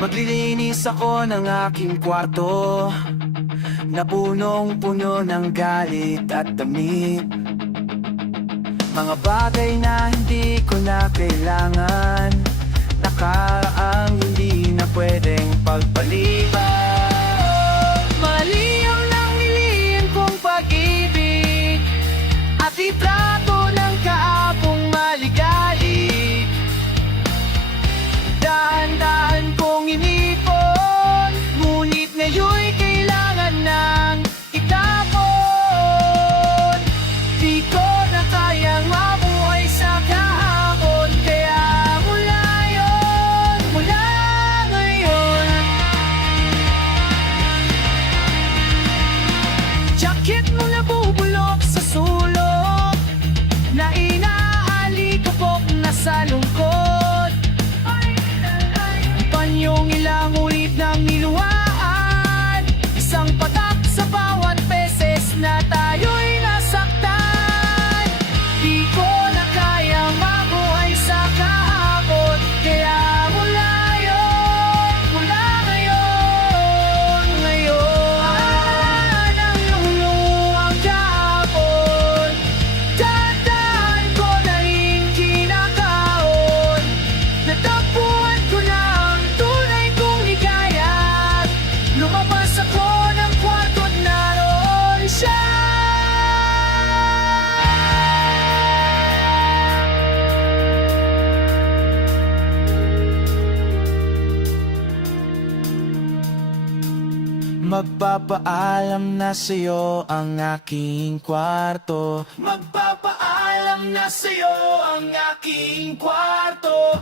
Maglilinis ako ng aking kwarto na punong-puno ng galit at damit. Mga bagay na hindi ko na kailangan, nakaraang hindi na pwedeng pagpaliban. Mali ang nangilin kong pag-ibig at itrato ng kaapong maligali. Dahan-dahan kong inipon, ngunit ngayon'y kailangan ng itapon. Di ko na kayang mabuhay sa kahapon, kaya mula ngayon jacket mo nabubulok sa sulok, na inaalikabok na sa lungkot. Panyong ilang ulit ng niluwaan, isang patak sa bawat beses na tayo'y nasaktan. Di ko na kayang mabuhay sa kahapon, kaya mula ngayon ang luluwang kahapon. Tandaan ko na rin kinakaon, natagpuan ko na ang tunay kong ligaya. Lumabas ako ng kwarto at naroon siya. Magpapaalam na sa'yo ang aking kwarto. Magpapaalam na sa'yo ang aking kwarto.